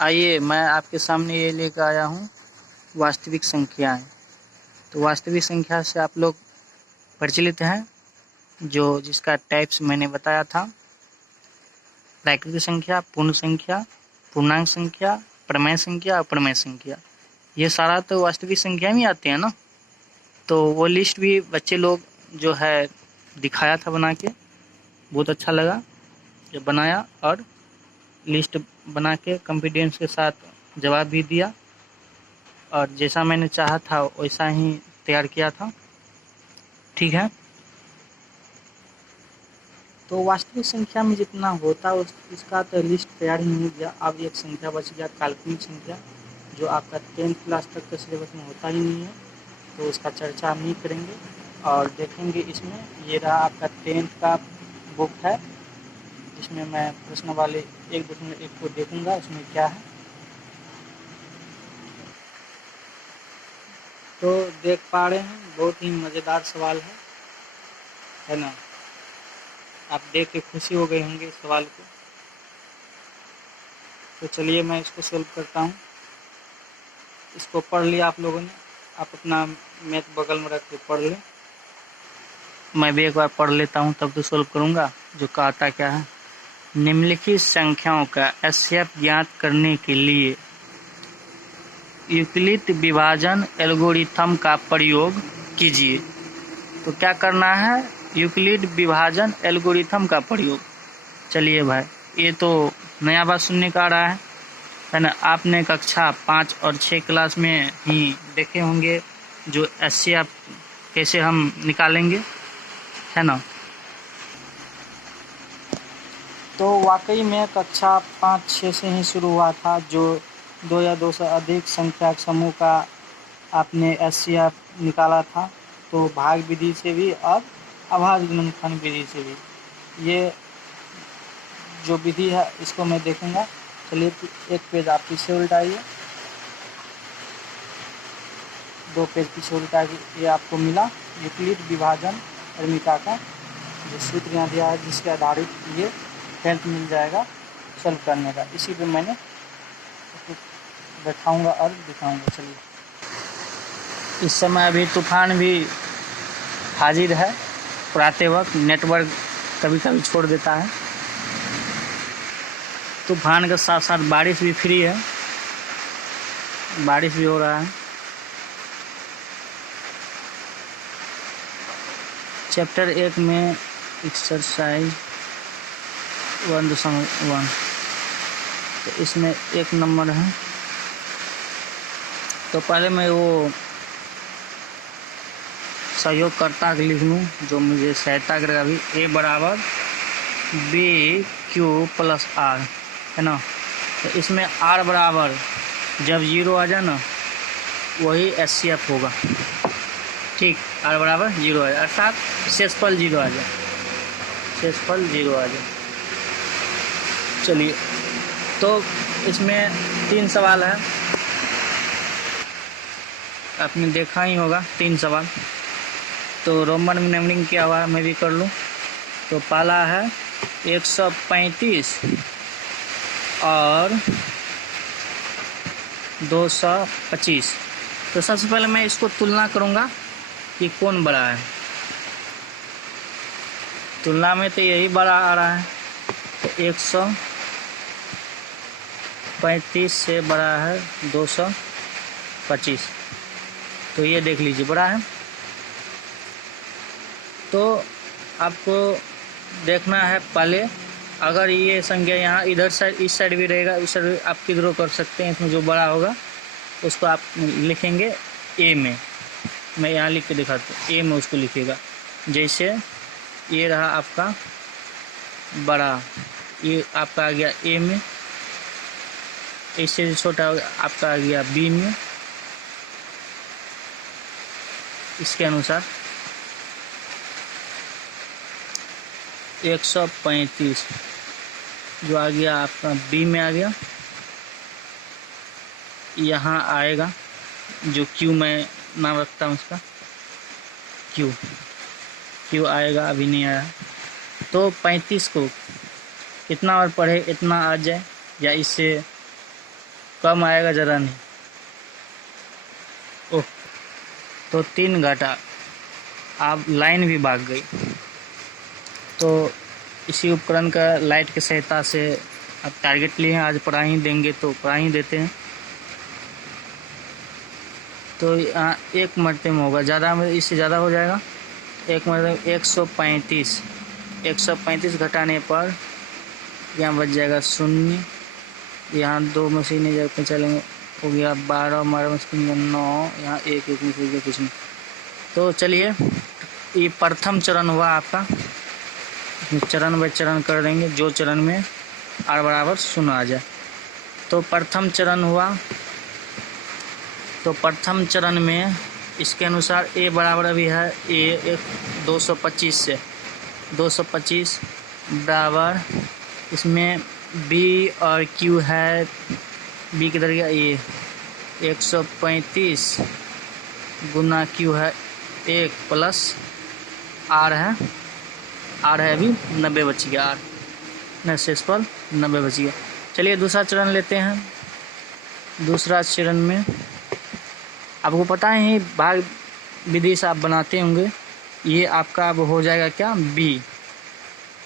आइए मैं आपके सामने ये लेकर आया हूँ वास्तविक संख्याएं। तो वास्तविक संख्या से आप लोग परिचित हैं, जो जिसका टाइप्स मैंने बताया था। प्राकृतिक संख्या, पूर्ण संख्या, पूर्णांक संख्या, प्रमेय संख्या, अप्रमेय संख्या, ये सारा तो वास्तविक संख्या में आते हैं ना। तो वो लिस्ट भी बच्चे लोग जो है दिखाया था बना के, बहुत अच्छा लगा जब बनाया, और लिस्ट बना के कॉन्फिडेंस के साथ जवाब भी दिया, और जैसा मैंने चाहा था वैसा ही तैयार किया था। ठीक है, तो वास्तविक संख्या में जितना होता है उसका तो लिस्ट तैयार ही हो गया। अब एक संख्या बच गया काल्पनिक संख्या, जो आपका 10th क्लास तक के सिलेबस में होता ही नहीं है, तो उसका चर्चा हम नहीं करेंगे और देखेंगे। इसमें ये रहा आपका 10th का बुक है, जिसमें मैं प्रश्न वाले 1.1 को देखूंगा उसमें क्या है। तो देख पा रहे हैं, बहुत ही मज़ेदार सवाल है ना। आप देख के खुशी हो गए होंगे इस सवाल को। तो चलिए मैं इसको सोल्व करता हूँ। इसको पढ़ लिया आप लोगों ने, आप अपना मैथ बगल में रख के पढ़ लें। मैं भी एक बार पढ़ लेता हूँ तब तो सोल्व करूँगा। जो कहता क्या है, निम्नलिखित संख्याओं का एचसीएफ ज्ञात करने के लिए यूक्लिड विभाजन एल्गोरिथम का प्रयोग कीजिए। तो क्या करना है, यूक्लिड विभाजन एल्गोरिथम का प्रयोग। चलिए भाई, ये तो नया बात सुनने का आ रहा है ना। आपने कक्षा 5 और 6 क्लास में ही देखे होंगे जो एचसीएफ कैसे हम निकालेंगे, है ना। तो वाकई में कक्षा 5-6 से ही शुरू हुआ था, जो 2 या 2 से अधिक संख्या समूह का आपने एचसीएफ निकाला था। तो भाग विधि से भी और अभाज्य गुणनखंड विधि से भी, ये जो विधि है इसको मैं देखूंगा। चलिए एक पेज आप पीछे उल्टाइए, 2 पेज पीछे उल्टा ये आपको मिला यूक्लिड विभाजन एर्मिटा का जो सूत्र यहाँ दिया है, जिसके आधारित ये हेल्प मिल जाएगा सॉल्व करने का। इसी पे मैंने बैठाऊंगा और दिखाऊंगा। चलिए, इस समय अभी तूफान भी हाजिर है, पढ़ाते वक्त नेटवर्क कभी कभी छोड़ देता है। तूफान के साथ साथ बारिश भी फ्री है, बारिश भी हो रहा है। चैप्टर 1 में एक्सरसाइज 1.1, तो इसमें 1 नंबर है। तो पहले मैं वो सहयोगकर्ता के लिख लूँ जो मुझे सहायता करेगा। अभी ए बराबर बी क्यू प्लस आर, है ना। तो इसमें आर बराबर जब 0 आ जाए ना, वही एचसीएफ होगा। ठीक, आर बराबर 0 आ जाए, अर्थात शेषफल 0 आ जाए, शेषफल 0 आ जाए। चलिए, तो इसमें 3 सवाल है, आपने देखा ही होगा 3 सवाल। तो रोमन में नंबरिंग क्या हुआ मैं भी कर लूँ। तो पहला है 135 और 225। तो सबसे पहले मैं इसको तुलना करूँगा कि कौन बड़ा है। तुलना में तो यही बड़ा आ रहा है, तो 135 से बड़ा है 225, तो ये देख लीजिए बड़ा है। तो आपको देखना है पहले, अगर ये संख्या यहाँ इधर साइड इस साइड भी रहेगा, उस साइड आप किधरों कर सकते हैं। इसमें जो बड़ा होगा उसको आप लिखेंगे ए में। मैं यहाँ लिख के दिखाता हूँ, ए में उसको लिखिएगा। जैसे ये रहा आपका बड़ा, ये आपका आ गया ए में, इससे छोटा आपका आ गया बी में। इसके अनुसार 135 जो आ गया आपका बी में आ गया, यहाँ आएगा जो क्यू में नाम रखता हूँ उसका, क्यू आएगा, अभी नहीं आया। तो 35 को इतना और पढ़े इतना आ जाए, या इससे कम आएगा ज़रा नहीं। ओह, तो 3 घटा, अब लाइन भी भाग गई। तो इसी उपकरण का लाइट की सहायता से अब टारगेट लिए हैं, आज पढ़ा ही देंगे तो पढ़ा ही देते हैं। तो यहाँ 1 मरते में होगा, ज़्यादा में इससे ज़्यादा हो जाएगा। 1 मरते 135 घटाने पर यहाँ बच जाएगा 0। यहाँ 2 मशीनें जब पे चलेंगे हो गया 12, 12 मशीन 9, यहाँ 1 मशीन कुछ नहीं। तो चलिए, ये प्रथम चरण हुआ आपका, चरण बाय चरण कर देंगे, जो चरण में r बराबर 0 आ जाए। तो प्रथम चरण हुआ, तो प्रथम चरण में इसके अनुसार a बराबर अभी है a 225 से 225 बराबर, इसमें b और q है, b किधर गया, a 135 गुना q है 1 प्लस r है अभी 90 बच गया, r न शेष पर 90 बच गया। चलिए दूसरा चरण लेते हैं। दूसरा चरण में आपको पता है भाग विधि से आप बनाते होंगे, ये आपका अब हो जाएगा क्या, b,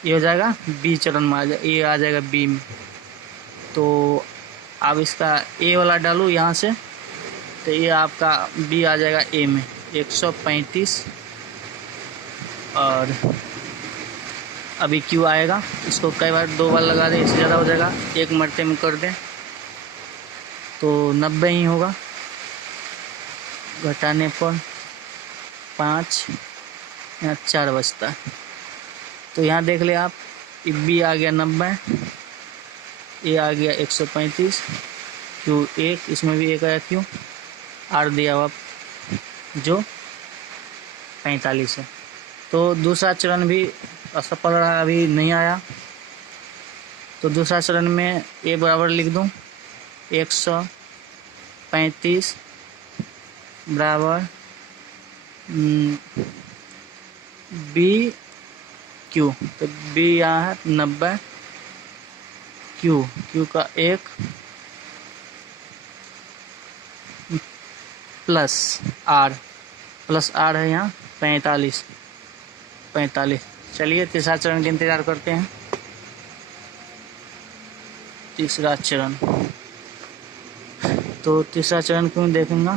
ये हो जाएगा b चरण में आ जाएगा, ये आ जाएगा b में। तो अब इसका a वाला डालूँ यहाँ से, तो ये आपका b आ जाएगा a में 135, और अभी q आएगा, इसको कई बार 2 बार लगा दें, इससे ज़्यादा हो जाएगा, 1 मरते में कर दें तो 90 ही होगा। घटाने पर 5, यहाँ 4 बचता है। तो यहाँ देख ले आप, b आ गया 90, a आ गया 135, q 1, इसमें भी 1 आया, q r दिया हुआ जो 45 है। तो दूसरा चरण भी असफल रहा, अभी नहीं आया। तो दूसरा चरण में a बराबर लिख दूं 135 बराबर b q, तो b यहाँ है 90, q का 1 प्लस r है यहाँ 45। चलिए तीसरा चरण का इंतजार करते हैं। तीसरा चरण, तो तीसरा चरण क्यों देखेंगे,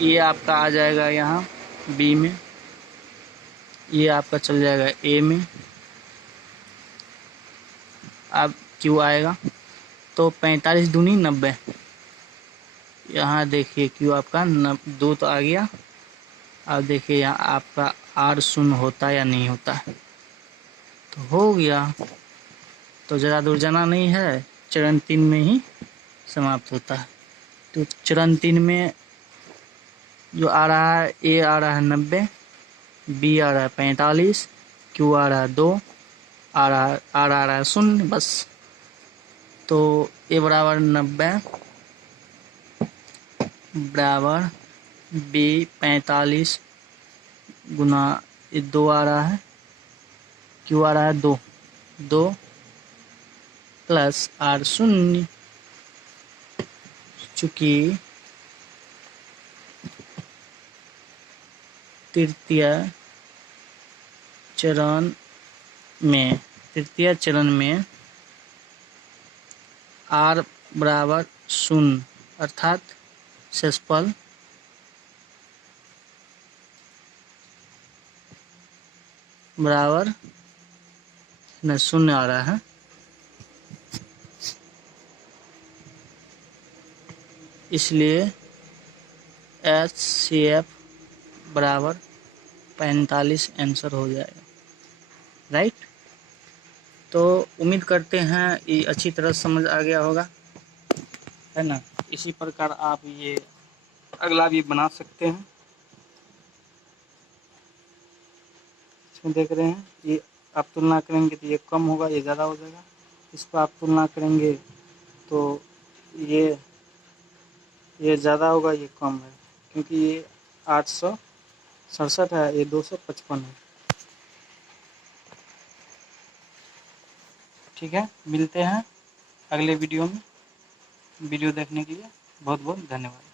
ये आपका आ जाएगा यहाँ b में, ये आपका चल जाएगा a में, अब q आएगा। तो 45 दूनी 90, यहाँ देखिए q आपका 2 तो आ गया। अब देखिए यहाँ आपका r 0 होता या नहीं होता, तो हो गया। तो ज़्यादा दूर जाना नहीं है, चरण 3 में ही समाप्त होता है। तो चरण 3 में जो आ रहा है, a आ रहा है 90, b आ रहा है 45, q आ रहा है 2, r आ रहा है 0 बस। तो a बराबर 90 बराबर b 45 गुना 2 आ रहा है, q आ रहा है 2 प्लस r 0, चूँकि तृतीय चरण में r बराबर 0, अर्थात शेषफल बराबर 0 आ रहा है, इसलिए HCF बराबर 45 आंसर हो जाएगा, राइट। तो उम्मीद करते हैं ये अच्छी तरह समझ आ गया होगा, है ना। इसी प्रकार आप ये अगला भी बना सकते हैं। इसमें देख रहे हैं, ये आप तुलना करेंगे तो ये कम होगा, ये ज़्यादा हो जाएगा। इस पर आप तुलना करेंगे तो ये ज़्यादा होगा, ये कम है, क्योंकि ये 867 है, ये 255 है। ठीक है, मिलते हैं अगले वीडियो में। वीडियो देखने के लिए बहुत बहुत धन्यवाद।